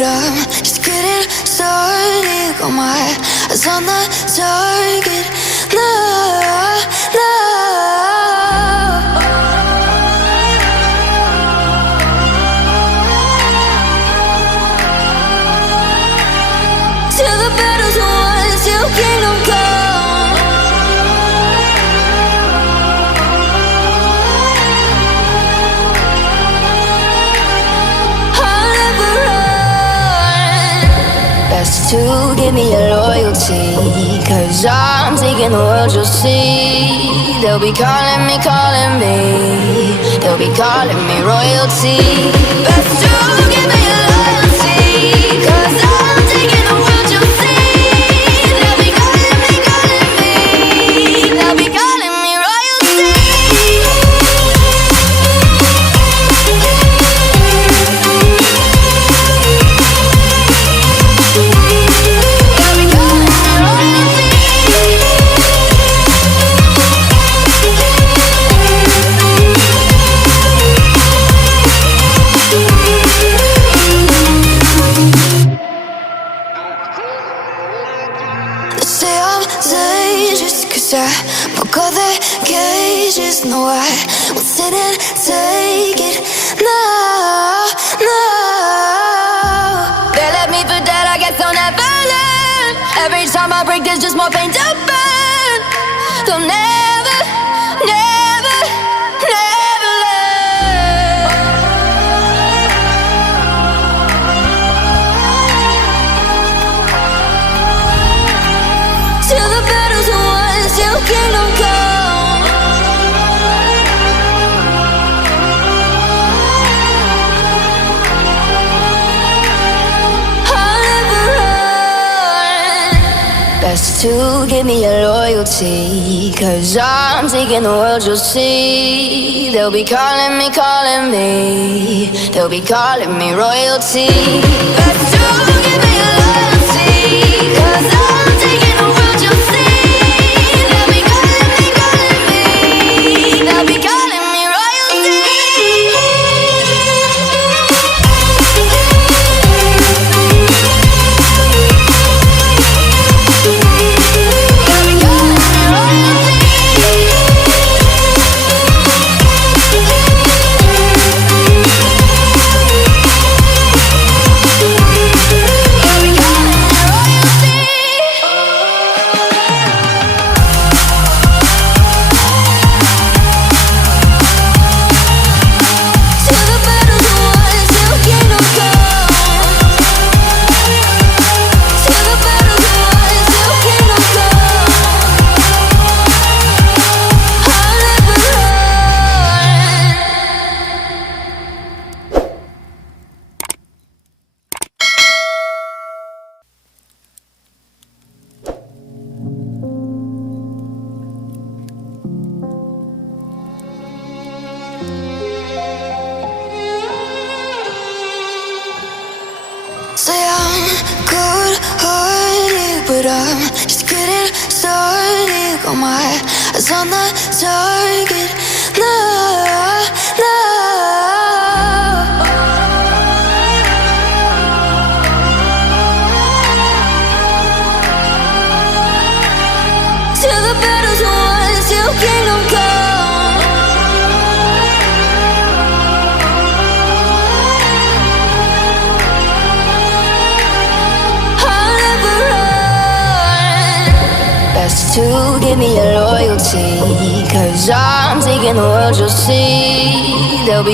but I'm just getting started. Got my eyes on the target. No, no. Till the battle's won, till kingdom come. I'll never run. Best to give me your loyalty, 'cause I'm taking the world, you'll see. They'll be calling me, calling me. They'll be calling me royalty. Best to give me your loyalty, 'cause I'm taking the world, you'll see. I broke all the cages, no, I won't sit and take it. No, no. They left me for dead, I guess I'll never learn. Every time I break, there's just more pain to burn. They'll never, never, never learn. Till the battle's won, till kingdom come. I'll never run. Best to give me your loyalty, 'cause I'm taking the world, you'll see. They'll be calling me, calling me. They'll be calling me royalty. Best to give me your loyalty, 'cause I'm taking the world, you'll see. Say I'm good-hearted, but I'm just getting started. Got my eyes on the target. No, no. Till the battle's won, till kingdom come. To give me your loyalty, 'cause I'm taking the world, you'll see. They'll be